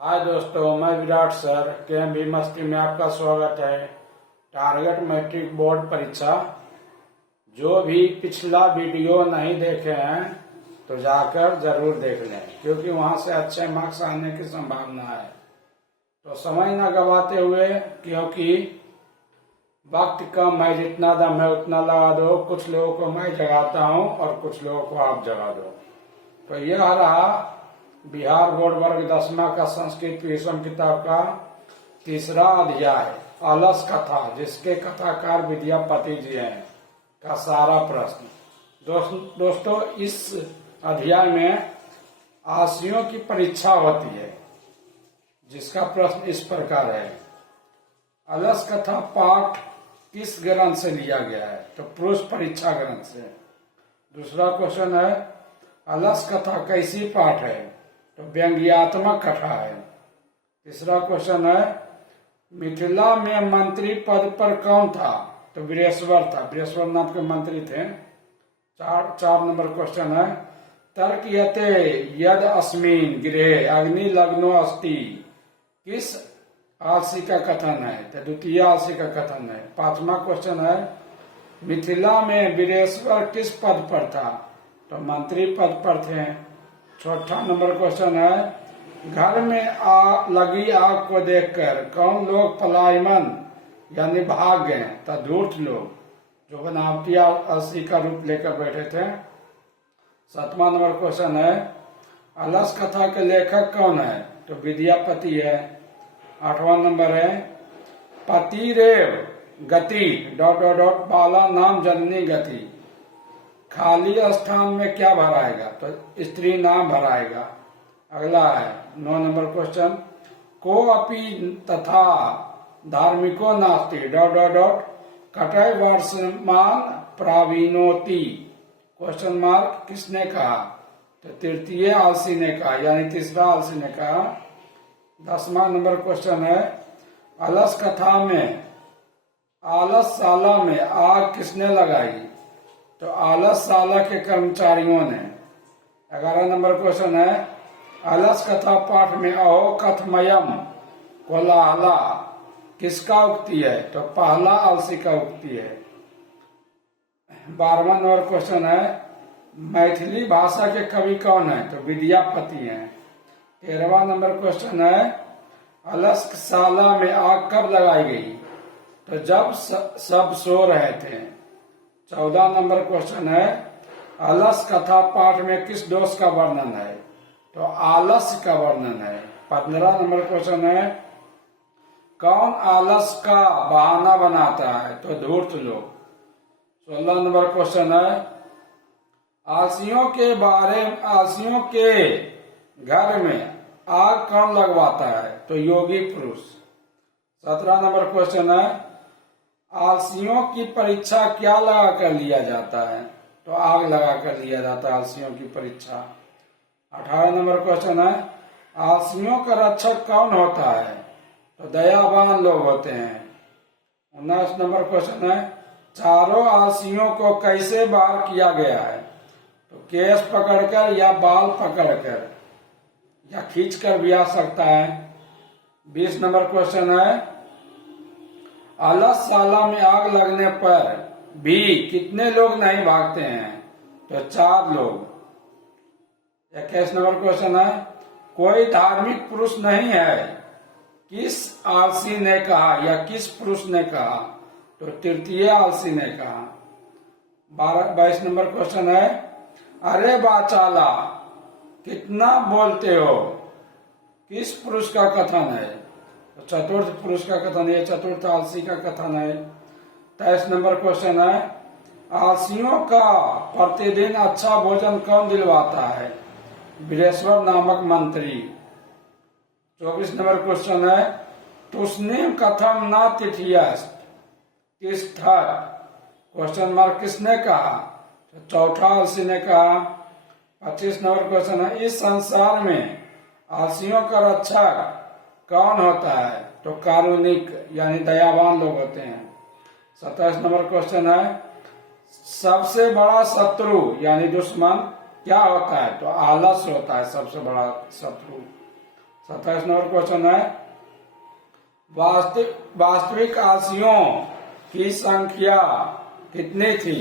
हाय दोस्तों, मैं विराट सर के मस्ती में आपका स्वागत है। टारगेट मैट्रिक बोर्ड परीक्षा, जो भी पिछला वीडियो नहीं देखे हैं तो जाकर जरूर देख लें, क्योंकि वहां से अच्छे मार्क्स आने की संभावना है। तो समय न गवाते हुए, क्योंकि वक्त कम है, जितना दम है उतना लगा दो। कुछ लोगों को मैं जगाता हूँ और कुछ लोगों को आप जगा दो। तो यह रहा बिहार बोर्ड वर्ग 10वां का संस्कृत विषम किताब का तीसरा अध्याय अलस कथा, जिसके कथाकार विद्यापति जी हैं, का सारा प्रश्न। दोस्तों, इस अध्याय में आसियों की परीक्षा होती है, जिसका प्रश्न इस प्रकार है। अलस कथा पाठ किस ग्रंथ से लिया गया है? तो पुरुष परीक्षा ग्रंथ से। दूसरा क्वेश्चन है, अलस कथा कैसी पाठ है? तो व्यंग्यात्मक कथा है। तीसरा क्वेश्चन है, मिथिला में मंत्री पद पर कौन था? तो वीरेश्वर था, वीरेश्वर नाथ के मंत्री थे। चार नंबर क्वेश्चन है, तर्कयते यद अस्मिन गृहे अग्नि लग्नो अस्ति, किस आलसी का कथन है? तो द्वितीय आलसी का कथन है। पांचवा क्वेश्चन है, मिथिला में वीरेश्वर किस पद पर था? तो मंत्री पद पर थे। चौथा नंबर क्वेश्चन है, घर में लगी आग को देखकर कौन लोग पलायमन यानी भाग गए? तो धूर्त लोग, जो बनावटी आलसी का रूप लेकर बैठे थे। सातवां नंबर क्वेश्चन है, अलस कथा के लेखक कौन है? तो विद्यापति है। आठवां नंबर है, पतिरेव गति ... बाला नाम जननी गति, खाली स्थान में क्या भराएगा? तो स्त्री नाम भराएगा। अगला है 9 नंबर क्वेश्चन, को अपि तथा धार्मिको नास्ति ... कटय वर्षमान प्रावीणोति, क्वेश्चन मार्क, किसने कहा? तो तृतीय आलसी ने कहा, यानी तीसरा आलसी ने कहा। 10वां नंबर क्वेश्चन है, अलस कथा में आलसशाला में आग किसने लगाई? तो आलसशाला के कर्मचारियों ने। 11 नंबर क्वेश्चन है, अलस कथा पाठ में अहो कथमयम कोलाहला किसका उक्ति है? तो पहला आलसी का उक्ति है। 12वां नंबर क्वेश्चन है, मैथिली भाषा के कवि कौन है? तो विद्यापति हैं। 13वां नंबर क्वेश्चन है, अलसशाला में आग कब लगाई गई? तो जब सब सो रहे थे। 14 नंबर क्वेश्चन है, अलस कथा पाठ में किस दोष का वर्णन है? तो आलस्य का वर्णन है। 15 नंबर क्वेश्चन है, कौन आलस का बहाना बनाता है? तो धूर्त लोग। 16 नंबर क्वेश्चन है, आलसियों के घर में आग कौन लगवाता है? तो योगी पुरुष। 17 नंबर क्वेश्चन है, आलसियों की परीक्षा क्या लगा कर लिया जाता है? तो आग लगा कर लिया जाता है आलसियों की परीक्षा। 18 नंबर क्वेश्चन है, आलसियों का रक्षक कौन होता है? तो दयावान लोग होते हैं। 19 नंबर क्वेश्चन है, चारों आलसियों को कैसे बाहर किया गया है? तो केस पकड़कर या बाल पकड़कर या खींचकर भी आ सकता है। 20 नंबर क्वेश्चन है, अलसशाला में आग लगने पर भी कितने लोग नहीं भागते हैं? तो 4 लोग। 21 नंबर क्वेश्चन है, कोई धार्मिक पुरुष नहीं है, किस आलसी ने कहा या किस पुरुष ने कहा? तो तृतीय आलसी ने कहा। 22 नंबर क्वेश्चन है, अरे बाचाला कितना बोलते हो, किस पुरुष का कथन है? तो चतुर्थ पुरुष का कथन है, चतुर्थ आलसी का कथन है। 23 नंबर क्वेश्चन है, आलसियों का प्रतिदिन अच्छा भोजन कौन दिलवाता है? वीरेश्वर नामक मंत्री। 24 नंबर क्वेश्चन है, तुष्णीम कथम न तिथियस्त, क्वेश्चन मार्क, किसने कहा? तो चौथा आलसी ने कहा। 25 नंबर क्वेश्चन है, इस संसार में आलसियों का रक्षक कौन होता है? तो कारुणिक यानी दयावान लोग होते हैं। 27 नंबर क्वेश्चन है, सबसे बड़ा शत्रु यानी दुश्मन क्या होता है? तो आलस होता है सबसे बड़ा शत्रु। 27 नंबर क्वेश्चन है वास्तविक आलसियों की संख्या कितनी थी?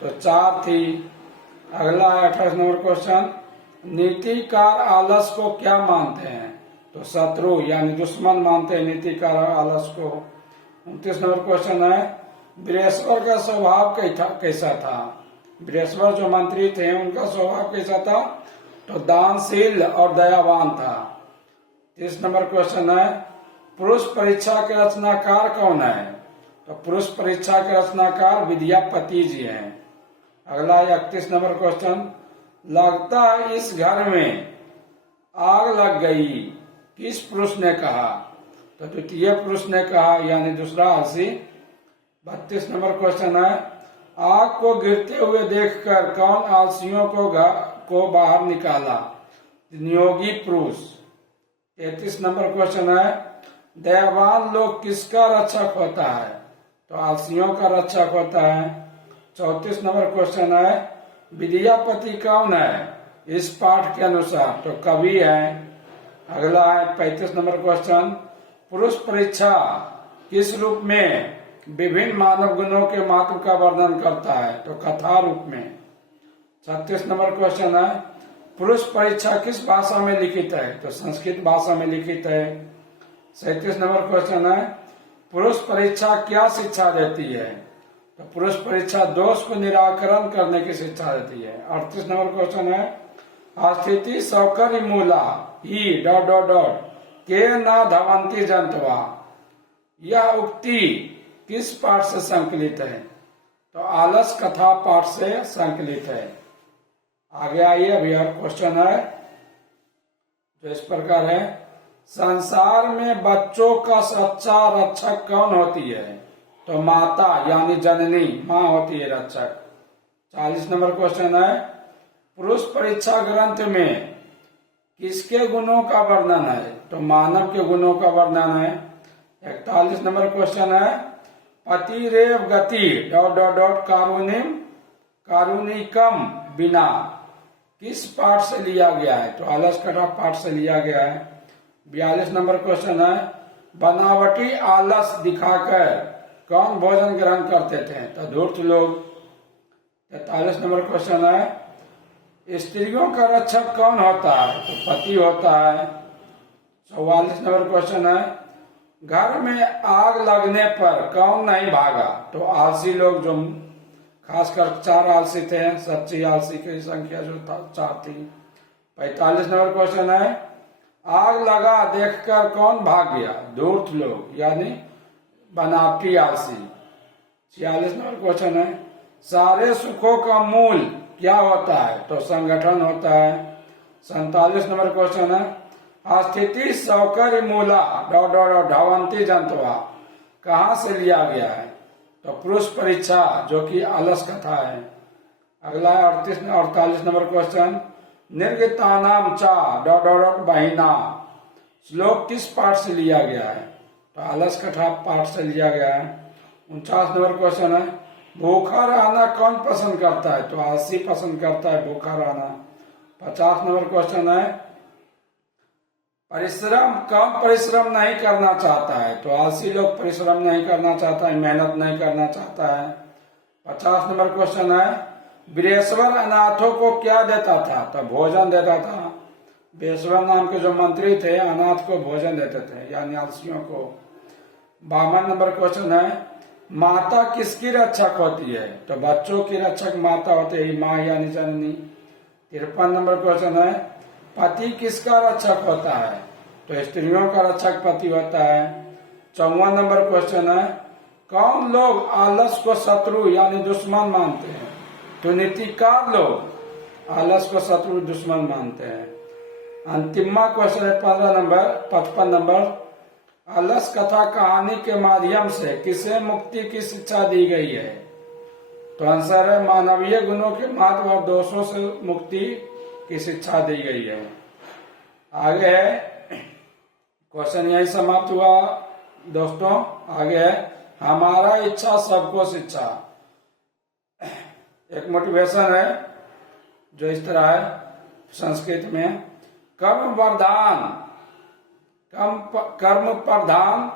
तो 4 थी। अगला है 28 नंबर क्वेश्चन, नीतिकार आलस को क्या मानते हैं? तो शत्रु यानी दुश्मन मानते हैं नीतिकार आलस को। 29 नंबर क्वेश्चन है बृहस्पति का स्वभाव कैसा था? बृहस्पति जो मंत्री थे उनका स्वभाव कैसा था? तो दानशील और दयावान था। 30 नंबर क्वेश्चन है पुरुष परीक्षा के रचनाकार कौन है? तो पुरुष परीक्षा के रचनाकार विद्यापति जी हैं। अगला 31 नंबर क्वेश्चन, लगता है इस घर में आग लग गई, किस पुरुष ने कहा? तो द्वितीय पुरुष ने कहा यानी दूसरा आलसी। 32 नंबर क्वेश्चन है आग को गिरते हुए देखकर कौन आलसियों को बाहर निकाला? नियोगी पुरुष। 33 नंबर क्वेश्चन है दयावान लोग किसका रक्षक होता है? तो आलसियों का रक्षक होता है। 34 नंबर क्वेश्चन है विद्यापति कौन है इस पाठ के अनुसार? तो कवि है। अगला है 35 नंबर क्वेश्चन, पुरुष परीक्षा किस रूप में विभिन्न मानव गुणों के महत्व का वर्णन करता है? तो कथा रूप में। 36 नंबर क्वेश्चन है पुरुष परीक्षा किस भाषा में लिखित है? तो संस्कृत भाषा में लिखित है। 37 नंबर क्वेश्चन है पुरुष परीक्षा क्या शिक्षा देती है? तो पुरुष परीक्षा दोष को निराकरण करने की शिक्षा देती है। 38 नंबर क्वेश्चन है स्थिति सौकर्य मूला ही ... के न धवंती जंतवा, यह उक्ति किस पाठ से संकलित है? तो आलस कथा पाठ से संकलित है। आगे आइए, अभी और क्वेश्चन है जो इस प्रकार है संसार में बच्चों का सच्चा रक्षक कौन होती है? तो माता यानी जननी माँ होती है रक्षक। 40 नंबर क्वेश्चन है पुरुष परीक्षा ग्रंथ में किसके गुणों का वर्णन है? तो मानव के गुणों का वर्णन है। 41 नंबर क्वेश्चन है पतिरेव गति ... कारुणिकम बिना किस पाठ से लिया गया है? तो आलस कथा पाठ से लिया गया है। 42 नंबर क्वेश्चन है बनावटी आलस दिखाकर कौन भोजन ग्रहण करते थे? तो धूर्त लोग। 43 नंबर क्वेश्चन है स्त्रियों का रक्षक कौन होता है? तो पति होता है। 44 नंबर क्वेश्चन है घर में आग लगने पर कौन नहीं भागा? तो आलसी लोग, जो खासकर 4 आलसी थे, सच्ची आलसी की संख्या जो 4 थी। 45 नंबर क्वेश्चन है आग लगा देखकर कौन भाग गया? धूर्त लोग यानी बनावटी आलसी। 46 नंबर क्वेश्चन है सारे सुखों का मूल क्या होता है? तो संगठन होता है। 47 नंबर क्वेश्चन है स्थिति सौकर्य मूला ... धावंती जंतवा कहाँ से लिया गया है? तो पुरुष परीक्षा जो कि आलस कथा है। अगला 48 नंबर क्वेश्चन निर्गतानाम चा ... बहिना श्लोक किस पाठ से लिया गया है? तो आलस कथा पाठ से लिया गया है। 49 नंबर क्वेश्चन है भूखा रहना कौन पसंद करता है? तो आलसी पसंद करता है भूखा रहना। 50 नंबर क्वेश्चन है कम परिश्रम नहीं करना चाहता है? तो आलसी लोग परिश्रम नहीं करना चाहता है, मेहनत नहीं करना चाहता है। 50 नंबर क्वेश्चन है बृहस्पति अनाथों को क्या देता था? तो भोजन देता था। बृहस्पति नाम के जो मंत्री थे अनाथ को भोजन देते थे यानी आलसियों को। 52 नंबर क्वेश्चन है माता किसकी रक्षक होती है? तो बच्चों की रक्षक माता होती है, माँ यानी जननी। 53 नंबर क्वेश्चन है पति किसका रक्षक होता है? तो स्त्रियों का रक्षक पति होता है। 54 नंबर क्वेश्चन है कौन लोग आलस को शत्रु यानी दुश्मन मानते हैं? तो नीतिकार लोग आलस को शत्रु दुश्मन मानते हैं। अंतिमा क्वेश्चन है 55 नंबर आलस कथा कहानी के माध्यम से किसे मुक्ति की शिक्षा दी गई है? तो आंसर है मानवीय गुणों के महत्व और दोषों से मुक्ति की शिक्षा दी गई है। आगे है क्वेश्चन यही समाप्त हुआ दोस्तों। आगे है हमारा इच्छा सबको शिक्षा। एक मोटिवेशन है जो इस तरह है संस्कृत में कर्म वरदान कर्म प्रधान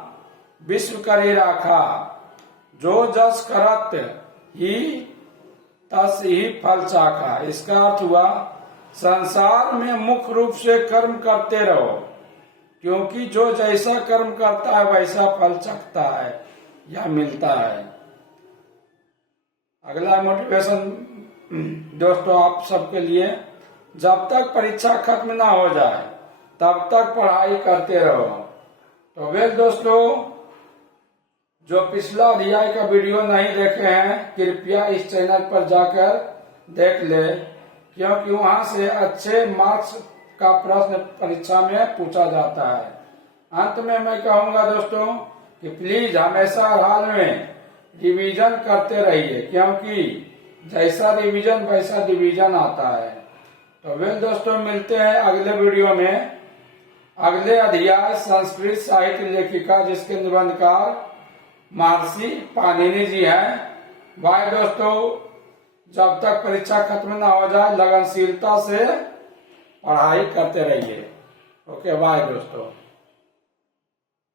विश्व करी राखा, जो जस करत ही तस ही फल चाखा। इसका अर्थ हुआ संसार में मुख्य रूप से कर्म करते रहो, क्योंकि जो जैसा कर्म करता है वैसा फल चखता है या मिलता है। अगला मोटिवेशन दोस्तों आप सबके लिए, जब तक परीक्षा खत्म ना हो जाए तब तक पढ़ाई करते रहो। तो वेल दोस्तों, जो पिछला अध्याय का वीडियो नहीं देखे हैं कृपया इस चैनल पर जाकर देख ले, क्योंकि वहां से अच्छे मार्क्स का प्रश्न परीक्षा में पूछा जाता है। अंत में मैं कहूंगा दोस्तों कि प्लीज हमेशा हर हाल में रिवीजन करते रहिए, क्योंकि जैसा रिवीजन वैसा डिवीजन आता है। तो वेल दोस्तों, मिलते हैं अगले वीडियो में। अगले अध्याय संस्कृत साहित्य लेखिका जिसके निबंधकार महर्षि पाणिनि जी हैं। बाय दोस्तों, जब तक परीक्षा खत्म ना हो जाए लगनशीलता से पढ़ाई करते रहिए। ओके बाय दोस्तों।